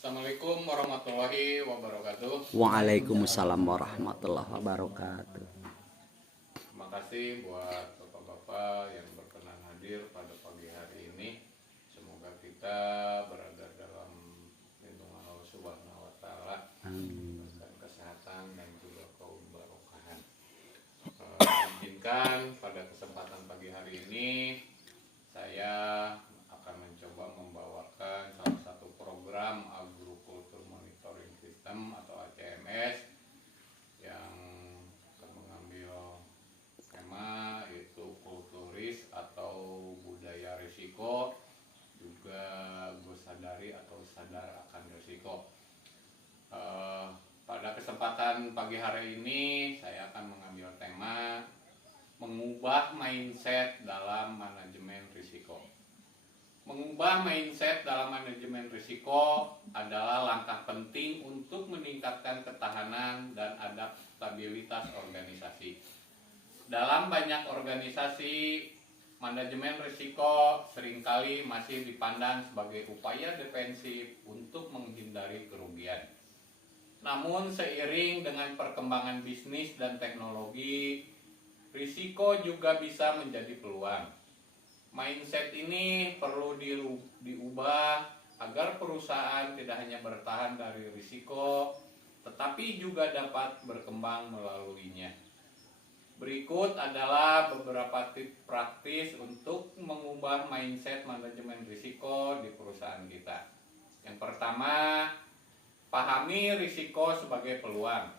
Assalamualaikum warahmatullahi wabarakatuh. Waalaikumsalam warahmatullahi wabarakatuh. Terima kasih buat bapak-bapak yang berkenan hadir pada pagi hari ini. Semoga kita berada dalam lindungan Allah Subhanahu wa taala, dan kesehatan dan juga keberkahan. Izinkan pada kesempatan pagi hari ini saya akan mencoba membawakan salah satu program Agriculture Monitoring System atau ACMS yang akan mengambil tema yaitu kulturis atau budaya risiko, juga gue sadari atau sadar akan risiko. Pada kesempatan pagi hari ini saya akan mengambil tema mengubah mindset dalam manajemen risiko. Mengubah mindset dalam manajemen risiko adalah langkah penting untuk meningkatkan ketahanan dan adaptabilitas organisasi. Dalam banyak organisasi, manajemen risiko seringkali masih dipandang sebagai upaya defensif untuk menghindari kerugian. Namun seiring dengan perkembangan bisnis dan teknologi, risiko juga bisa menjadi peluang. Mindset ini perlu diubah agar perusahaan tidak hanya bertahan dari risiko, tetapi juga dapat berkembang melaluinya. Berikut adalah beberapa tips praktis untuk mengubah mindset manajemen risiko di perusahaan kita. Yang pertama, pahami risiko sebagai peluang.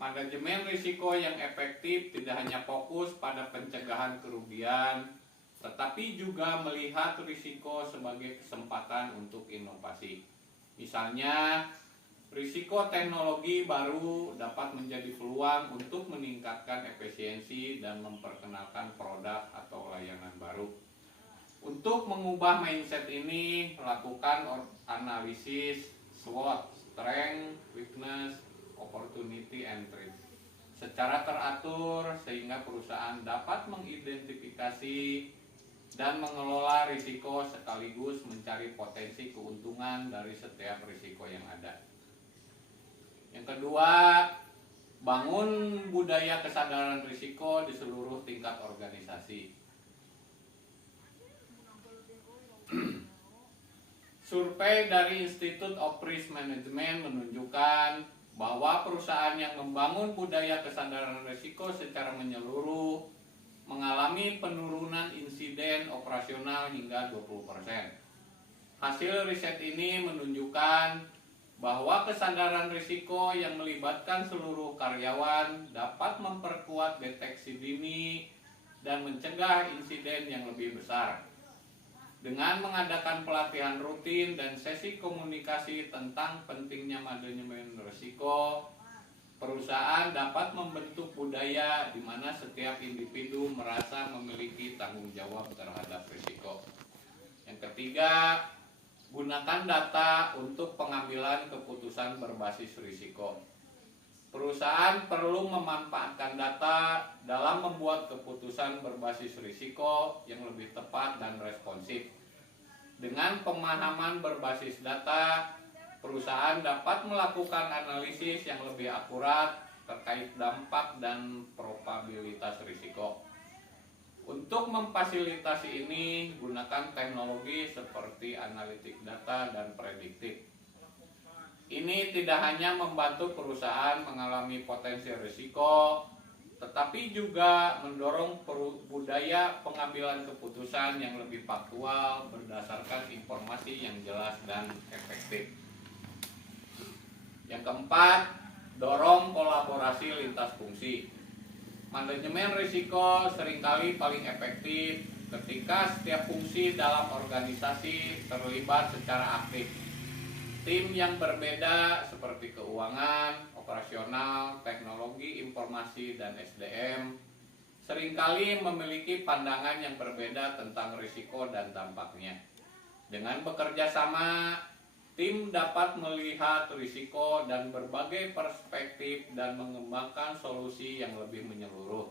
Manajemen risiko yang efektif tidak hanya fokus pada pencegahan kerugian, tetapi juga melihat risiko sebagai kesempatan untuk inovasi. Misalnya, risiko teknologi baru dapat menjadi peluang untuk meningkatkan efisiensi dan memperkenalkan produk atau layanan baru. Untuk mengubah mindset ini, lakukan analisis SWOT, strength, weakness, opportunity, and threat secara teratur sehingga perusahaan dapat mengidentifikasi dan mengelola risiko sekaligus mencari potensi keuntungan dari setiap risiko yang ada. Yang kedua, bangun budaya kesadaran risiko di seluruh tingkat organisasi. Survei dari Institute of Risk Management menunjukkan bahwa perusahaan yang membangun budaya kesadaran risiko secara menyeluruh mengalami penurunan insiden operasional hingga 20%. Hasil riset ini menunjukkan bahwa kesadaran risiko yang melibatkan seluruh karyawan dapat memperkuat deteksi dini dan mencegah insiden yang lebih besar. Dengan mengadakan pelatihan rutin dan sesi komunikasi tentang pentingnya manajemen risiko, perusahaan dapat membentuk budaya di mana setiap individu merasa memiliki tanggung jawab terhadap risiko. Yang ketiga, gunakan data untuk pengambilan keputusan berbasis risiko. Perusahaan perlu memanfaatkan data dalam membuat keputusan berbasis risiko yang lebih tepat dan responsif. Dengan pemahaman berbasis data, perusahaan dapat melakukan analisis yang lebih akurat terkait dampak dan probabilitas risiko. Untuk memfasilitasi ini, gunakan teknologi seperti analitik data dan prediktif. Ini tidak hanya membantu perusahaan mengalami potensi risiko, tetapi juga mendorong budaya pengambilan keputusan yang lebih faktual berdasarkan informasi yang jelas dan efektif. Yang keempat, dorong kolaborasi lintas fungsi. Manajemen risiko seringkali paling efektif ketika setiap fungsi dalam organisasi terlibat secara aktif. Tim yang berbeda seperti keuangan, operasional, teknologi, informasi, dan SDM seringkali memiliki pandangan yang berbeda tentang risiko dan dampaknya. Dengan bekerja sama, tim dapat melihat risiko dan berbagai perspektif dan mengembangkan solusi yang lebih menyeluruh.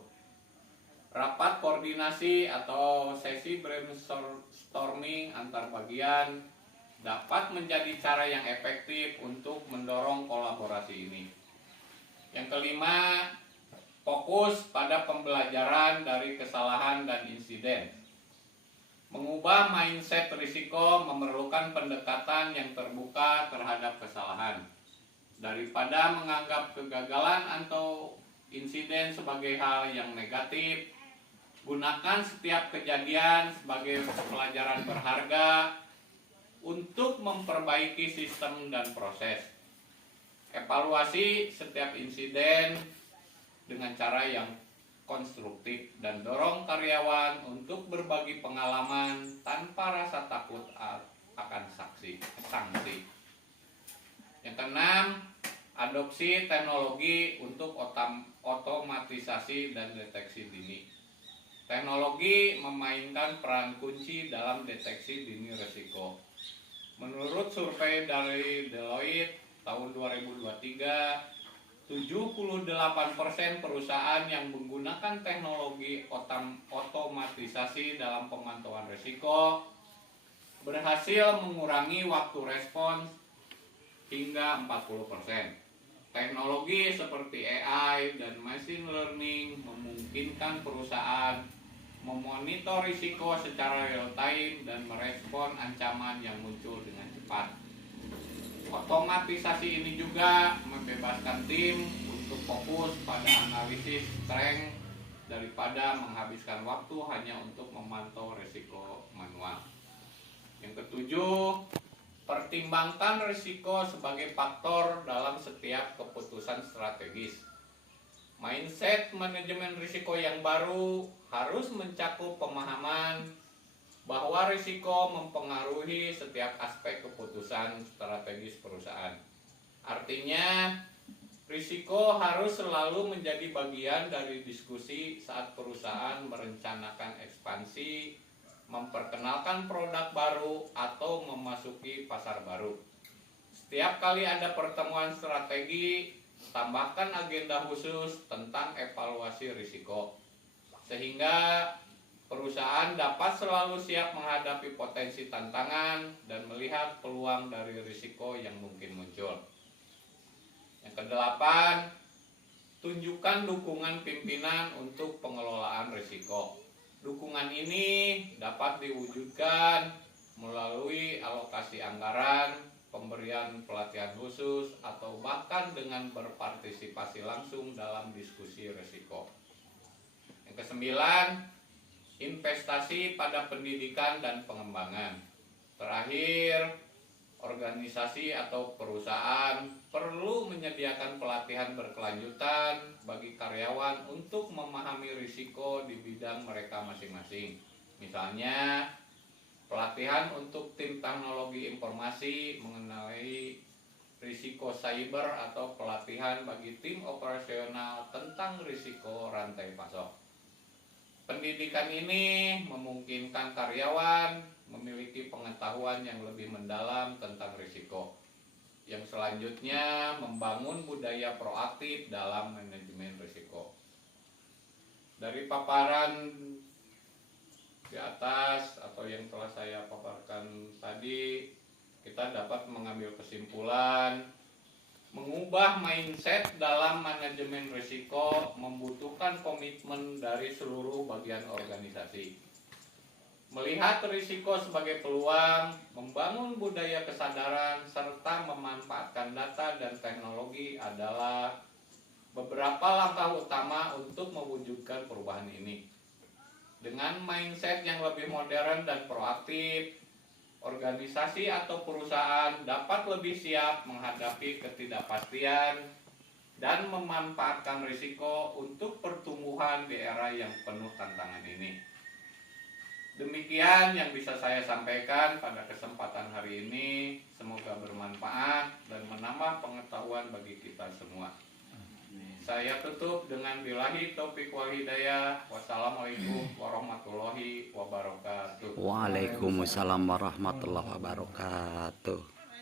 Rapat koordinasi atau sesi brainstorming antar bagian dapat menjadi cara yang efektif untuk mendorong kolaborasi ini. Yang kelima, fokus pada pembelajaran dari kesalahan dan insiden. Mengubah mindset risiko memerlukan pendekatan yang terbuka terhadap kesalahan. Daripada menganggap kegagalan atau insiden sebagai hal yang negatif, gunakan setiap kejadian sebagai pelajaran berharga untuk memperbaiki sistem dan proses. Evaluasi setiap insiden dengan cara yang konstruktif dan dorong karyawan untuk berbagi pengalaman tanpa rasa takut akan sanksi. Yang keenam, adopsi teknologi untuk otomatisasi dan deteksi dini. Teknologi memainkan peran kunci dalam deteksi dini risiko. Menurut survei dari Deloitte tahun 2023, 78% perusahaan yang menggunakan teknologi otomatisasi dalam pemantauan risiko berhasil mengurangi waktu respons hingga 40%. Teknologi seperti AI dan machine learning memungkinkan perusahaan memonitor risiko secara real time dan merespon ancaman yang muncul dengan cepat. Otomatisasi ini juga membebaskan tim untuk fokus pada analisis strength daripada menghabiskan waktu hanya untuk memantau risiko manual. Yang ketujuh, pertimbangkan risiko sebagai faktor dalam setiap keputusan strategis. Mindset manajemen risiko yang baru harus mencakup pemahaman bahwa risiko mempengaruhi setiap aspek keputusan strategis perusahaan. Artinya, risiko harus selalu menjadi bagian dari diskusi saat perusahaan merencanakan ekspansi, memperkenalkan produk baru, atau memasuki pasar baru. Setiap kali ada pertemuan strategi, tambahkan agenda khusus tentang evaluasi risiko, sehingga perusahaan dapat selalu siap menghadapi potensi tantangan dan melihat peluang dari risiko yang mungkin muncul. Yang kedelapan, tunjukkan dukungan pimpinan untuk pengelolaan risiko. Dukungan ini dapat diwujudkan melalui alokasi anggaran, pemberian pelatihan khusus, atau bahkan dengan berpartisipasi langsung dalam diskusi risiko. Yang kesembilan, investasi pada pendidikan dan pengembangan. Terakhir, organisasi atau perusahaan perlu menyediakan pelatihan berkelanjutan bagi karyawan untuk memahami risiko di bidang mereka masing-masing. Misalnya, pelatihan untuk tim teknologi informasi mengenai risiko cyber atau pelatihan bagi tim operasional tentang risiko rantai pasok. Pendidikan ini memungkinkan karyawan memiliki pengetahuan yang lebih mendalam tentang risiko. Yang selanjutnya, membangun budaya proaktif dalam manajemen risiko. Dari paparan di atas atau yang telah saya paparkan tadi, kita dapat mengambil kesimpulan mengubah mindset dalam manajemen risiko membutuhkan komitmen dari seluruh bagian organisasi. Melihat risiko sebagai peluang, membangun budaya kesadaran, serta memanfaatkan data dan teknologi adalah beberapa langkah utama untuk mewujudkan perubahan ini. Dengan mindset yang lebih modern dan proaktif, organisasi atau perusahaan dapat lebih siap menghadapi ketidakpastian dan memanfaatkan risiko untuk pertumbuhan di era yang penuh tantangan ini. Demikian yang bisa saya sampaikan pada kesempatan hari ini. Semoga bermanfaat dan menambah pengetahuan bagi kita semua. Saya tutup dengan billahi taufiq wal hidayah. Wassalamualaikum warahmatullahi wabarakatuh. Waalaikumsalam warahmatullahi wabarakatuh.